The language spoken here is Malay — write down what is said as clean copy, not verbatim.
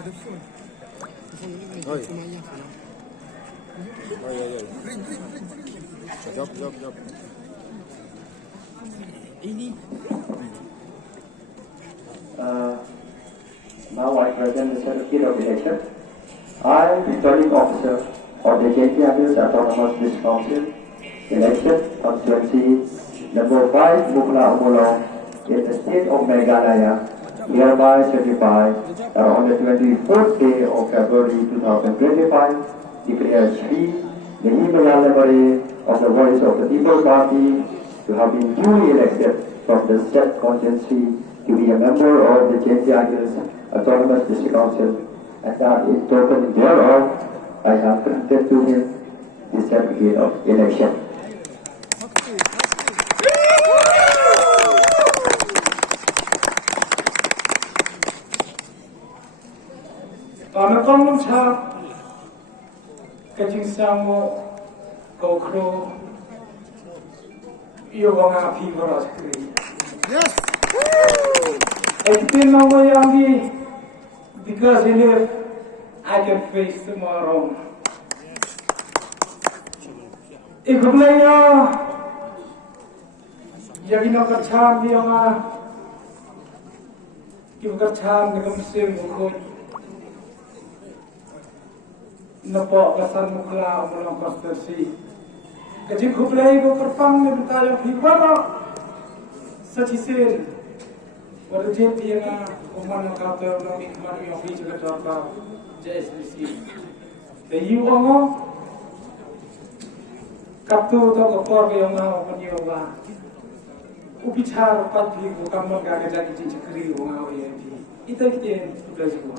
Oi. Oi. Jog. Now I present the certificate of election. I, returning officer of the JTI's Autonomous District Council, election constituency number 5, Mukhla, Ummulong, in the state of Meghalaya, hereby certify that on the 24th day of February 2025, declares free Nehimaia Lamare of the Voice of the People Party to have been duly elected from the said constituency to be a member of the JTI's Autonomous District Council, and that in token thereof, I have granted to him the certificate of election. Panakong sa kajingsamo kokro iyo mga pivoras kri. Yes. It's no way because if I can face tomorrow. Ikublaya yagino kacham diyo nga yung kacham ni kumsim bukod napo kasan Mukhla Ummulong constituency. Kasi kublay ko perpang na tayo piwara sa chisin. Wala jet dia na umano kato ng ikman yung video ka ka JSBC. Dayu mo kaptu to ko por yung nga panyo ba. Upichar patli ko kamag ga ga ji chikri ko nga OMP. Ito kitin kublay ko.